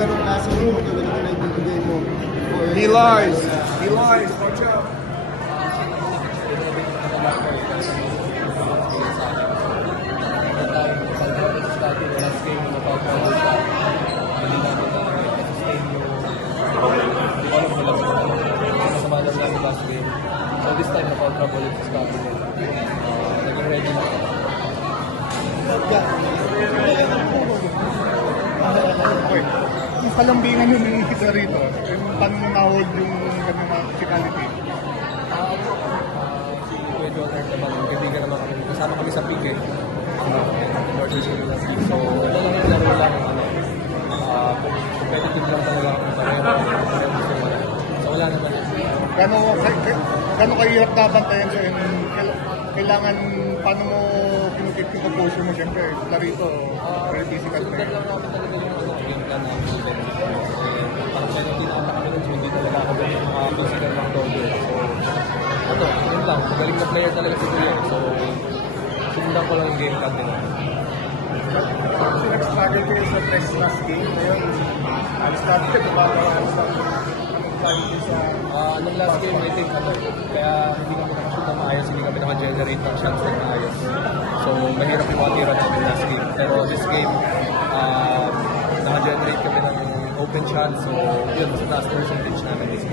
ganong klaseng mo, tulad ito na ibibigay mo. He lies. He lies. Watch out. So this time, na-trouble ulit sa Scotland. Naging ready na. Okay. Yung kalambingan yung isa rito, yung paano mo na-hold yung ganung physicality? Si Kuya Jonner naman, kaibigan naman kami. Kasama kami sa PIG So, ito lang yung laro lang. Competitive lang talaga kami pareho. So, wala naman. Gano'ng kahirap nabantayan siya yung kailangan, paano mo kinukip yung composure mo, siyempre, larito, very physical Sundan lang namin talaga yung game plan namin. Parang penalty na kami nun, so hindi talaga ako ganyan physical ng todo. So, yun lang. Magaling na player talaga si Kuya. So, sundan ko lang yung game plan nila. Kasi nag-struggle kayo sa test last game ngayon. Start ka ba Nung last game, I think, kaya hindi kami nakashoot na maayos, hindi kami naka-generate ng shots na maayos. So, mahirap yung mga tira namin last game. Pero this game, naka-generate kami ng open shots. So, yun, mas taas percentage namin this game.